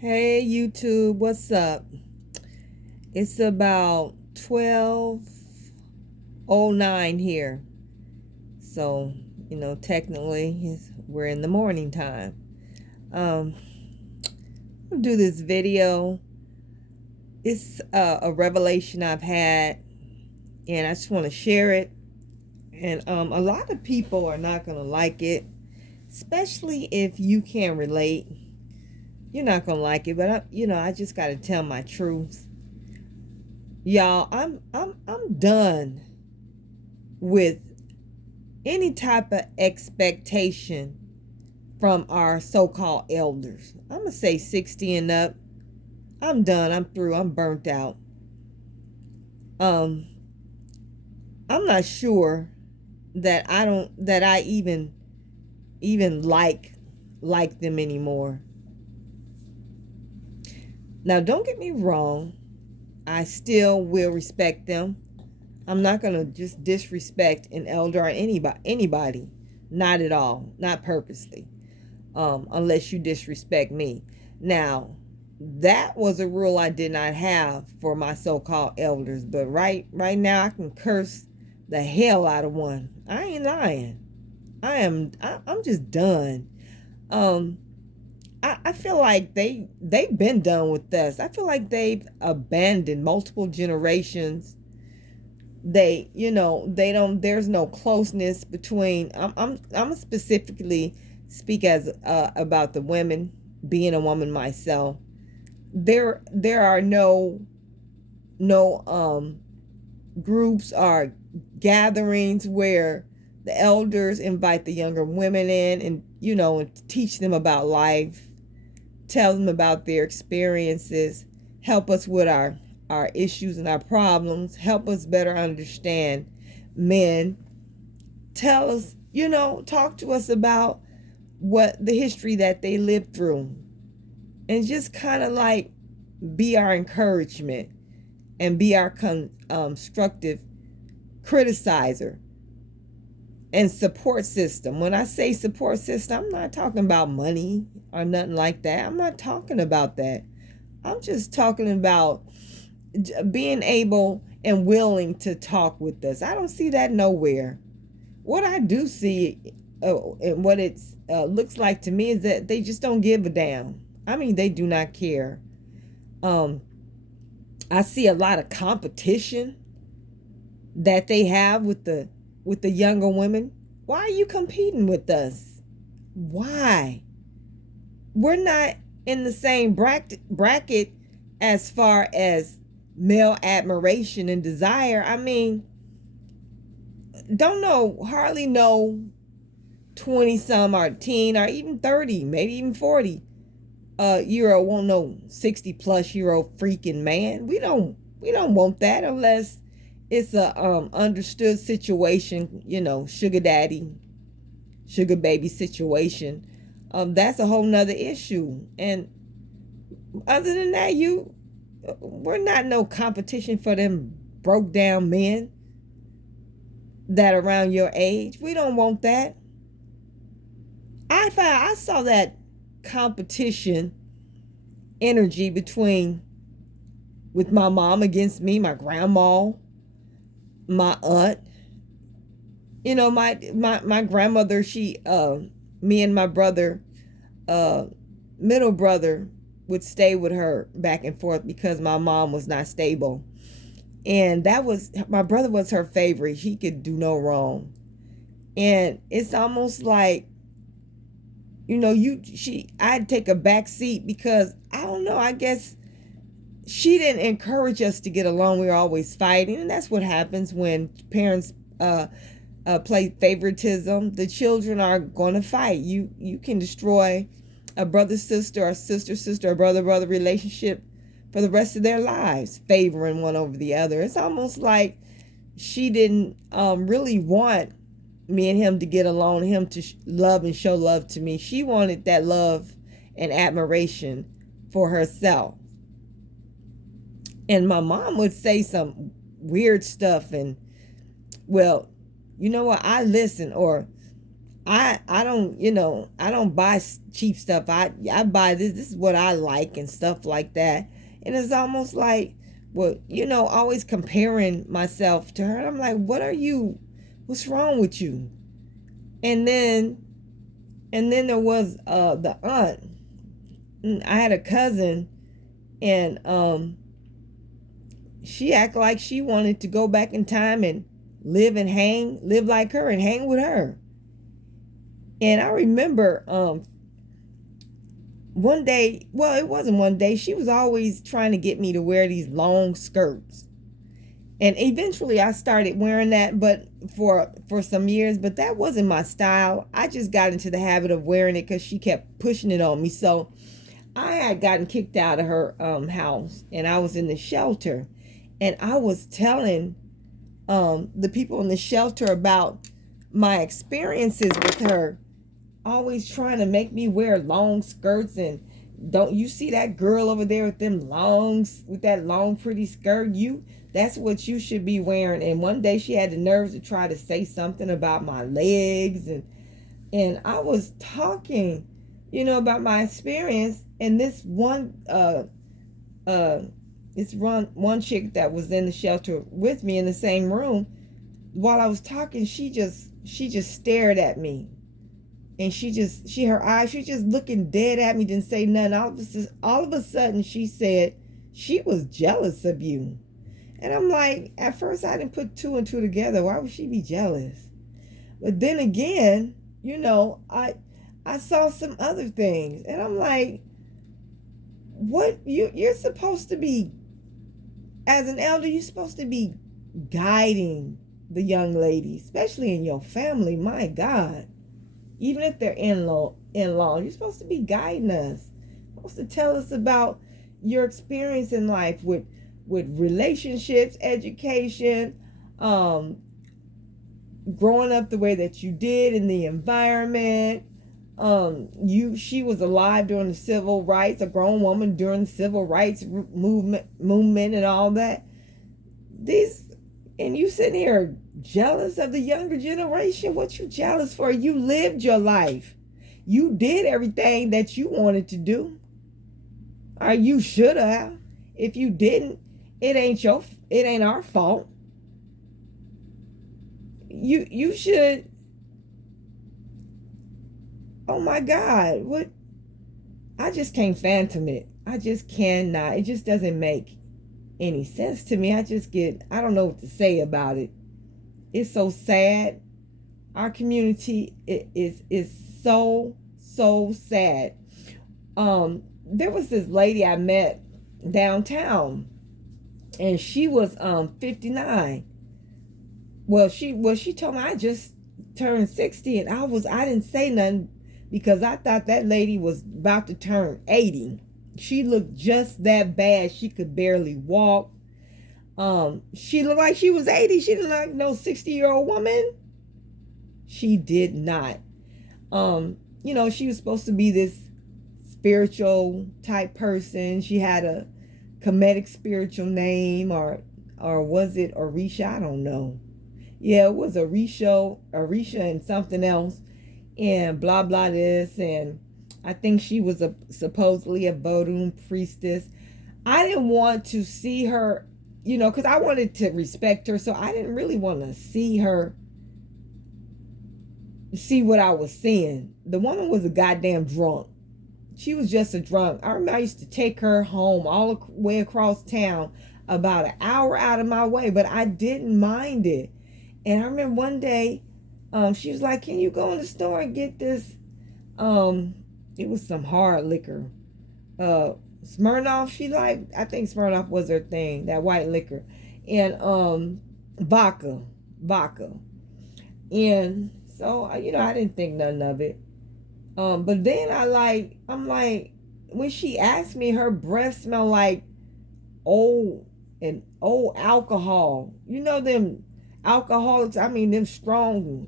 Hey YouTube, what's up? It's about 12:09 here. So, technically we're in the morning time. Um I'll do this video. It's a revelation I've had and I just want to share it. And a lot of people are not going to like it, especially if you can't relate. You're not going to like it, but I just got to tell my truth. Y'all, I'm done with any type of expectation from our so-called elders. I'm gonna say 60 and up. I'm done. I'm through. I'm burnt out. Um, I'm not sure that I even like them anymore. Now, don't get me wrong. I still will respect them. I'm not gonna just disrespect an elder or anybody. Not at all. Not purposely. Unless you disrespect me. Now, that was a rule I did not have for my so-called elders, but right now I can curse the hell out of one. I ain't lying. I'm just done. Um, I feel like they've been done with us. I feel like they've abandoned multiple generations. They don't, there's no closeness between. I'm specifically speak as about the women, being a woman myself. There are no groups or gatherings where the elders invite the younger women in and and teach them about life, tell them about their experiences, help us with our issues and our problems, help us better understand men, tell us, talk to us about what the history that they lived through, and just kind of like be our encouragement and be our constructive criticizer and support system. When I say support system, I'm not talking about money or nothing like that. I'm not talking about that. I'm just talking about being able and willing to talk with us. I don't see that nowhere. What I do see, and what it looks like to me, is that they just don't give a damn. I mean, they do not care. Um, I see a lot of competition that they have with the younger women. Why are you competing with us? Why? We're not in the same bracket as far as male admiration and desire. I mean, don't know, hardly know 20 some or teen or even 30, maybe even 40 year old won't know 60 plus year old freaking man. We don't want that unless it's a understood situation, sugar daddy, sugar baby situation. That's a whole nother issue. And other than that, we're not no competition for them broke down men that are around your age. We don't want that. I saw that competition energy between with my mom against me, my grandma, my aunt. My grandmother, she me and my brother, uh middle brother, would stay with her back and forth because my mom was not stable. And that was, my brother was her favorite. He could do no wrong. And it's almost like, I'd take a back seat because I don't know, I guess she didn't encourage us to get along. We were always fighting, and that's what happens when parents play favoritism. The children are going to fight. You can destroy a brother sister or sister sister or brother brother relationship for the rest of their lives, favoring one over the other. It's almost like she didn't really want me and him to get along, him to love and show love to me. She wanted that love and admiration for herself. And my mom would say some weird stuff, and well, you know what, I listen, or I don't, I don't buy cheap stuff. I buy this. This is what I like and stuff like that. And it's almost like, well, always comparing myself to her. And I'm like, what's wrong with you? And then there was the aunt. I had a cousin, and she acted like she wanted to go back in time and live like her and hang with her. And I remember one day, well, it wasn't one day, she was always trying to get me to wear these long skirts. And eventually I started wearing that, but for some years, but that wasn't my style. I just got into the habit of wearing it because she kept pushing it on me. So I had gotten kicked out of her house, and I was in the shelter, and I was telling the people in the shelter about my experiences with her, always trying to make me wear long skirts. And don't you see that girl over there with that long pretty skirt? That's what you should be wearing. And one day she had the nerves to try to say something about my legs, and I was talking, about my experience. And this one chick that was in the shelter with me in the same room, while I was talking, she just stared at me. And her eyes, she just looking dead at me, didn't say nothing. All of a sudden she said she was jealous of you. And I'm like, at first I didn't put two and two together. Why would she be jealous? But then again, I saw some other things, and I'm like, what you're supposed to be, as an elder, you're supposed to be guiding the young lady, especially in your family. My God. Even if they're in-law, you're supposed to be guiding us. You're supposed to tell us about your experience in life with relationships, education, growing up the way that you did in the environment. She was alive during the civil rights, a grown woman during the civil rights movement and all that. And you sitting here jealous of the younger generation? What you jealous for? You lived your life. You did everything that you wanted to do. Or you should have. If you didn't, it ain't our fault. You should. Oh my God, what? I just can't fathom it. I just cannot. It just doesn't make any sense to me. I don't know what to say about it. It's so sad. Our community is so sad. There was this lady I met downtown, and she was 59. Well, she told me I just turned 60, and I didn't say nothing because I thought that lady was about to turn 80. She looked just that bad. She could barely walk. She looked like she was 80. She didn't look like no 60-year-old woman. She did not. She was supposed to be this spiritual type person. She had a Kemetic spiritual name, or was it Orisha? I don't know. Yeah, it was Orisha and something else, and blah blah this, and I think she was supposedly a Vodun priestess. I didn't want to see her, because I wanted to respect her, so I didn't really want to see what I was seeing. The woman was a goddamn drunk. She was just a drunk. I remember I used to take her home all the way across town, about an hour out of my way, but I didn't mind it. And I remember one day, she was like, "Can you go in the store and get this?" It was some hard liquor. Smirnoff, I think Smirnoff was her thing, that white liquor. And vodka. And so, I didn't think nothing of it. But then I'm like, when she asked me, her breath smelled like old alcohol. Them alcoholics, them strong,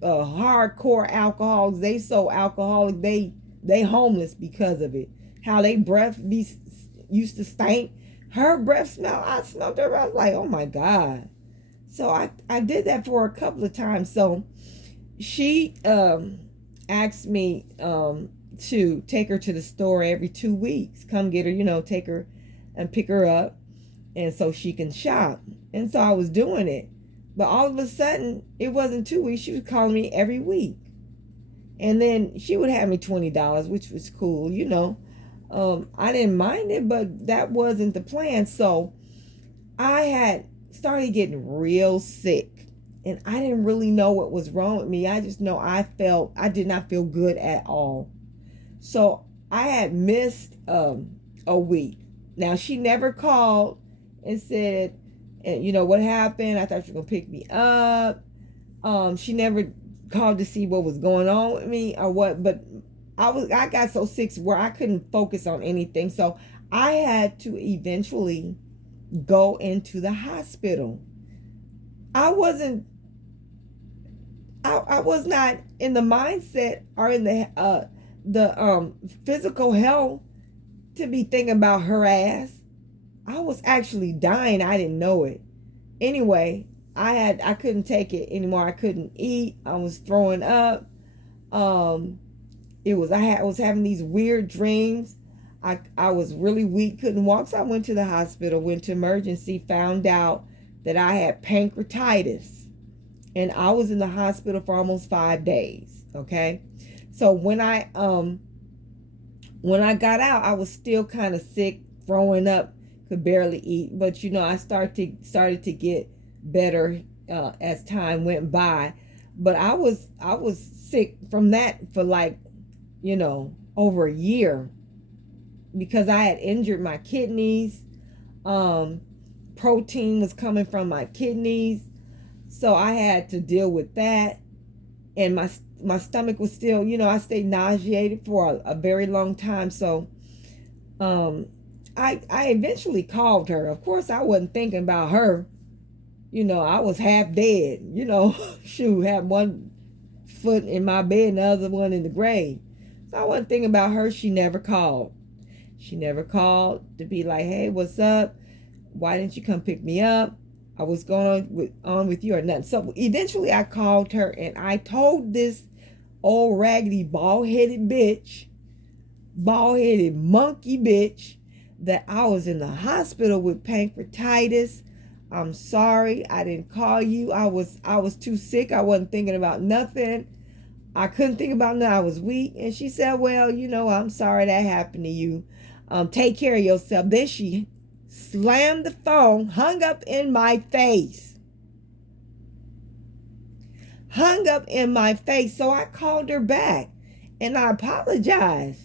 hardcore alcoholics, they so alcoholic, they homeless because of it. How they breath used to stink. Her breath smelled, I smelled her, I was like, oh my God. So I did that for a couple of times. So she asked me to take her to the store every 2 weeks. Come get her, take her and pick her up, and so she can shop. And so I was doing it. But all of a sudden, it wasn't 2 weeks. She was calling me every week. And then she would have me $20, which was cool, I didn't mind it, but that wasn't the plan. So I had started getting real sick. And I didn't really know what was wrong with me. I just know I did not feel good at all. So I had missed a week. Now, she never called and said, what happened? I thought you were going to pick me up. She never called to see what was going on with me or what, but I got so sick where I couldn't focus on anything. So I had to eventually go into the hospital. I was not in the mindset or in the physical health to be thinking about her ass. I was actually dying. I didn't know it. Anyway, I couldn't take it anymore. I couldn't eat. I was throwing up. I was having these weird dreams. I was really weak, couldn't walk. So I went to the hospital, went to emergency, found out that I had pancreatitis. And I was in the hospital for almost 5 days. Okay. So when I got out, I was still kind of sick, throwing up, could barely eat. But I started to get better as time went by. But I was sick from that for over a year, because I had injured my kidneys. Protein was coming from my kidneys, so I had to deal with that. And my stomach was still, I stayed nauseated for a very long time. So I eventually called her. Of course, I wasn't thinking about her. I was half dead. Shoot, had one foot in my bed and the other one in the grave. So I wasn't thinking about her. She never called. She never called to be like, hey, what's up? Why didn't you come pick me up? I was going on with you or nothing. So eventually I called her and I told this old raggedy bald-headed monkey bitch, that I was in the hospital with pancreatitis. I'm sorry, I didn't call you. I was too sick. I wasn't thinking about nothing. I couldn't think about nothing. I was weak. And she said, well, I'm sorry that happened to you. Take care of yourself. Then she slammed the phone, hung up in my face. So I called her back and I apologized.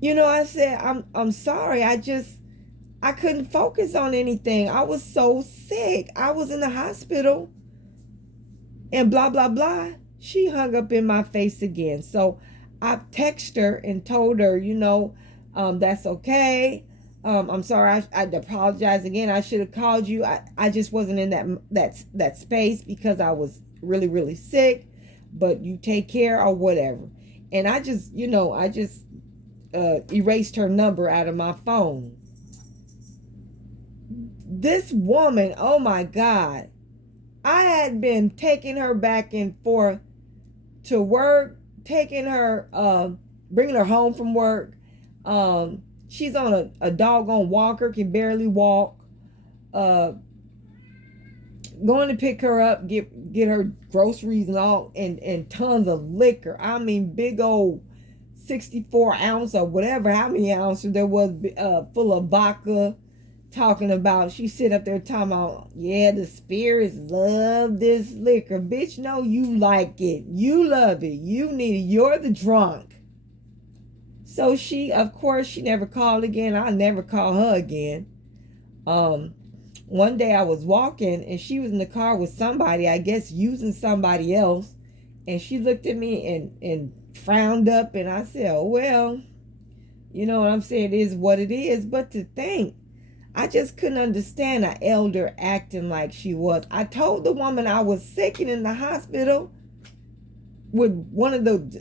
I said, I'm sorry. I couldn't focus on anything. I was so sick. I was in the hospital and blah, blah, blah. She hung up in my face again. So I texted her and told her, that's okay. I'm sorry. I apologize again. I should have called you. I just wasn't in that space because I was really, really sick, but you take care or whatever. And I just erased her number out of my phone. This woman, oh my God, I had been taking her back and forth to work, taking her, bringing her home from work. She's on a doggone walker, can barely walk. Going to pick her up, get her groceries and all, and tons of liquor. I mean, big old 64 ounce or whatever, how many ounces there was, full of vodka. Talking about, she sit up there talking about, yeah, the spirits love this liquor. Bitch, no, you like it. You love it. You need it. You're the drunk. So of course, she never called again. I never call her again. One day I was walking and she was in the car with somebody, I guess using somebody else. And she looked at me and frowned up, and I said, oh, well, you know what I'm saying? It is what it is. But to think, I just couldn't understand an elder acting like she was. I told the woman I was sick and in the hospital with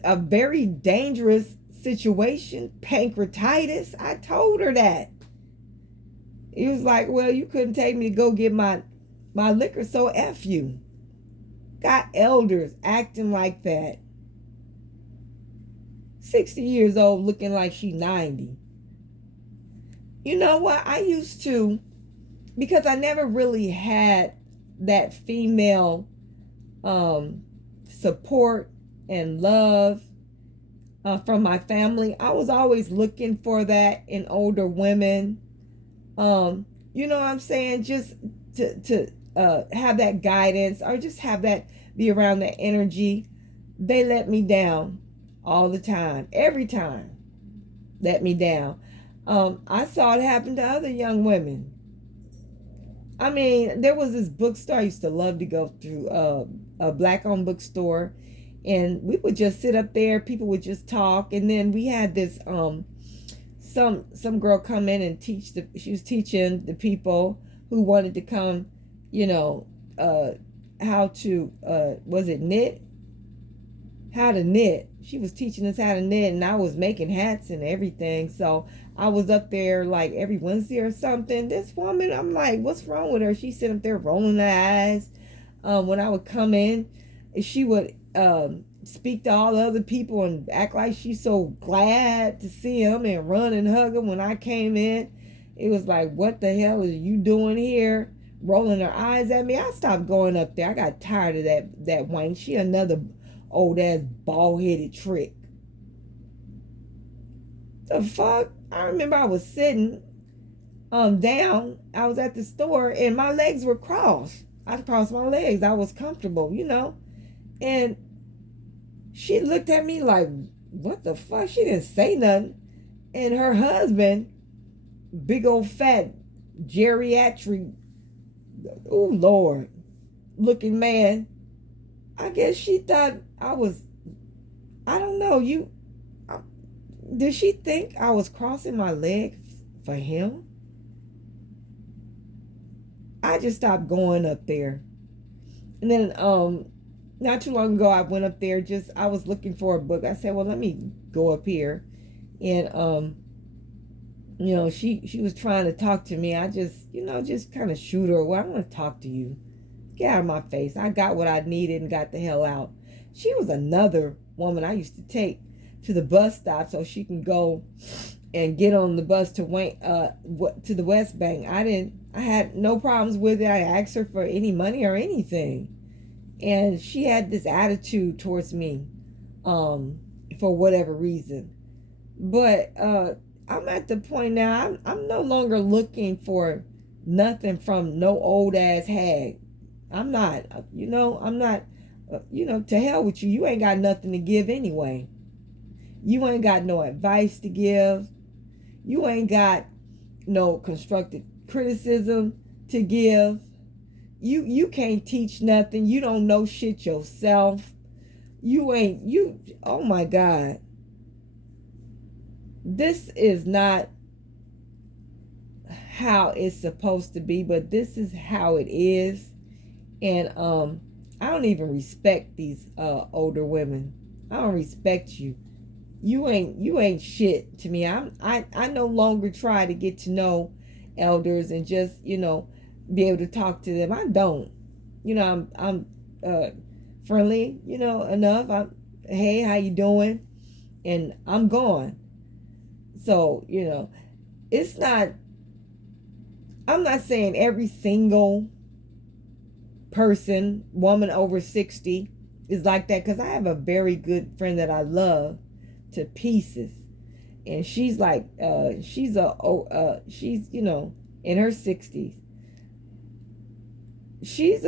a very dangerous situation, pancreatitis. I told her that. He was like, well, you couldn't take me to go get my liquor, so F you. Got elders acting like that. 60 years old looking like she 90. You know what? I used to, because I never really had that female support and love from my family. I was always looking for that in older women. You know what I'm saying? Just to have that guidance, or just have that, be around that energy. They let me down all the time. Every time let me down. I saw it happen to other young women. I mean, there was this bookstore I used to love to go through, a black-owned bookstore, and we would just sit up there. People would just talk, and then we had this some girl come in and teach she was teaching the people who wanted to come, you know, how to was it knit? How to knit. She was teaching us how to knit, and I was making hats and everything. So I was up there like every Wednesday or something. This woman, I'm like, what's wrong with her? She sit up there rolling her eyes. When I would come in, she would speak to all the other people and act like she's so glad to see them and run and hug them. When I came in, it was like, what the hell is you doing here? Rolling her eyes at me. I stopped going up there. I got tired of that wank. She another old ass bald headed trick. The fuck? I remember I was sitting down. I was at the store and my legs were crossed. I crossed my legs. I was comfortable, you know. And she looked at me like, what the fuck? She didn't say nothing. And her husband, big old fat geriatric, oh Lord, looking man, I guess she thought I was, I don't know, did she think I was crossing my legs for him? I just stopped going up there. And then not too long ago I went up there, I was looking for a book. I said, well, let me go up here. And you know, she was trying to talk to me. I just kind of shoot her. Well, I want to talk to you. Get out of my face. I got what I needed and got the hell out. She was another woman I used to take to the bus stop so she can go and get on the bus to the West Bank. I had no problems with it. I asked her for any money or anything. And she had this attitude towards me for whatever reason. But I'm at the point now, I'm no longer looking for nothing from no old ass hag. I'm not, to hell with you. You ain't got nothing to give anyway. You ain't got no advice to give. You ain't got no constructive criticism to give. You can't teach nothing. You don't know shit yourself. Oh my God. This is not how it's supposed to be, but this is how it is. And I don't even respect these older women. I don't respect you. You ain't shit to me. I no longer try to get to know elders and just, be able to talk to them. I don't. I'm friendly, enough. Hey, how you doing? And I'm gone. So, it's not, I'm not saying every single person, woman over 60 is like that, because I have a very good friend that I love to pieces, and she's like she's in her 60s. She's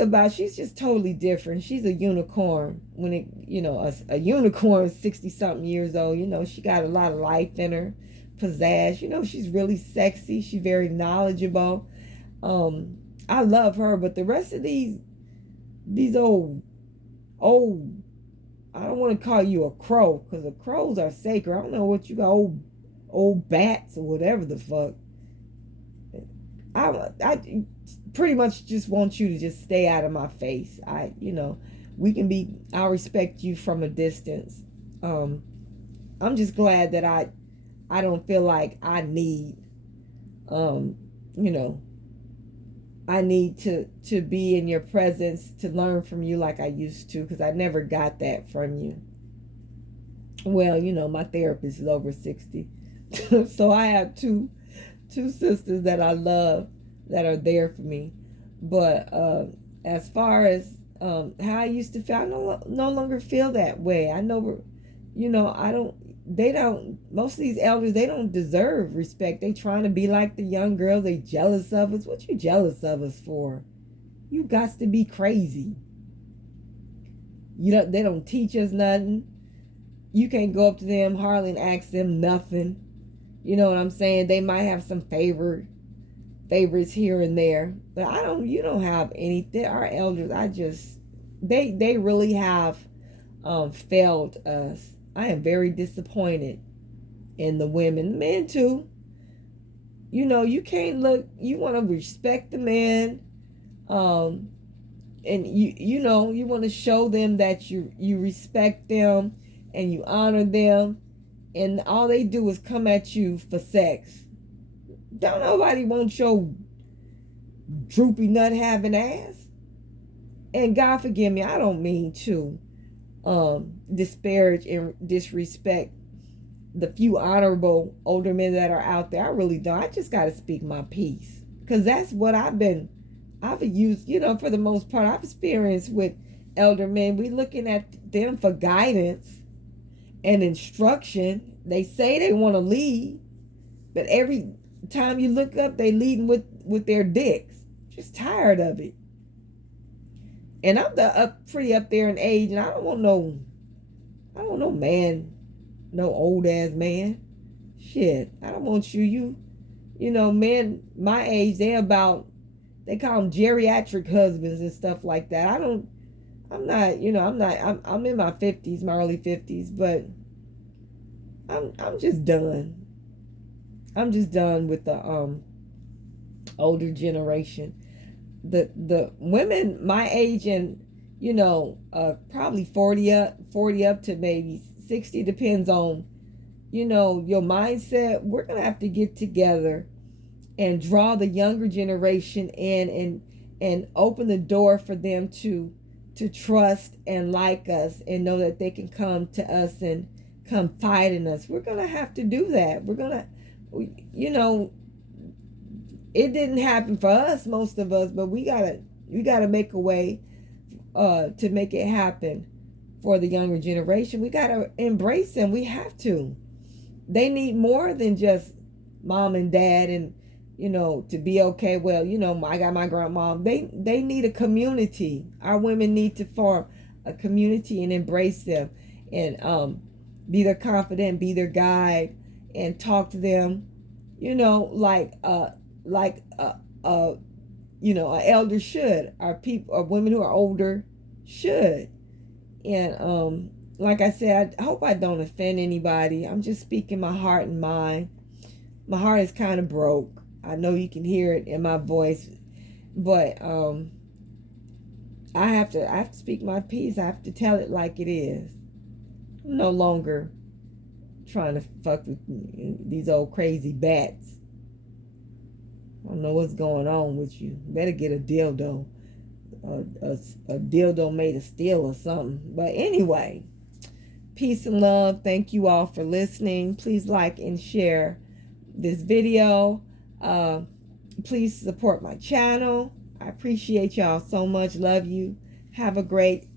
just totally different. She's a unicorn. When a unicorn is 60 something years old. She got a lot of life in her, pizzazz. She's really sexy. She's very knowledgeable. I love her, but the rest of these old, I don't want to call you a crow, because the crows are sacred. I don't know what you got, old bats or whatever the fuck. I pretty much just want you to just stay out of my face. I'll respect you from a distance. I'm just glad that I don't feel like I need, I need to be in your presence to learn from you like I used to, because I never got that from you. Well, you know, my therapist is over 60. So I have two sisters that I love that are there for me. But as far as how I used to feel, I no longer feel that way. I know, you know, most of these elders, they don't deserve respect. They trying to be like the young girls. They jealous of us. What you jealous of us for? You got to be crazy. They don't teach us nothing. You can't go up to them hardly and ask them nothing. You know what I'm saying? They might have some favorites here and there, but you don't have anything. Our elders, they really have failed us. I am very disappointed in the women, men too. You know, you can't you want to respect the men, and you know, you want to show them that you respect them and you honor them, and all they do is come at you for sex. Don't nobody want your droopy nut having ass. And God forgive me, I don't mean to disparage and disrespect the few honorable older men that are out there. I really don't. I just got to speak my piece, because that's what I've used, you know, for the most part. I've experienced with elder men. We looking at them for guidance and instruction. They say they want to lead, but every time you look up, they leading with their dicks. Just tired of it. And I'm pretty up there in age, and I don't want no man, no old ass man. Shit, I don't want you know, men my age, they call them geriatric husbands and stuff like that. I'm not, you know, I'm in my 50s, my early 50s, but I'm just done. I'm just done with the older generation. The women my age and, you know, probably 40 up to maybe 60, depends on, you know, your mindset. We're gonna have to get together and draw the younger generation in and open the door for them to trust and like us and know that they can come to us and confide in us. We're gonna have to do that. You know, it didn't happen for us, most of us, but we gotta make a way to make it happen for the younger generation. We gotta embrace them. We have to. They need more than just mom and dad, and, you know, to be okay. Well, you know, I got my grandmom. They need a community. Our women need to form a community and embrace them, and be their confidant, be their guide, and talk to them, you know, like you know, an elder should. Our women who are older should. And like I said, I hope I don't offend anybody. I'm just speaking my heart and mind. My heart is kind of broke. I know you can hear it in my voice, but I have to speak my piece. I have to tell it like it is. I'm no longer trying to fuck with these old crazy bats. I don't know what's going on with you. Better get a dildo. A dildo made of steel or something. But anyway, peace and love. Thank you all for listening. Please like and share this video. Please support my channel. I appreciate y'all so much. Love you. Have a great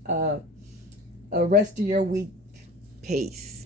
rest of your week. Peace.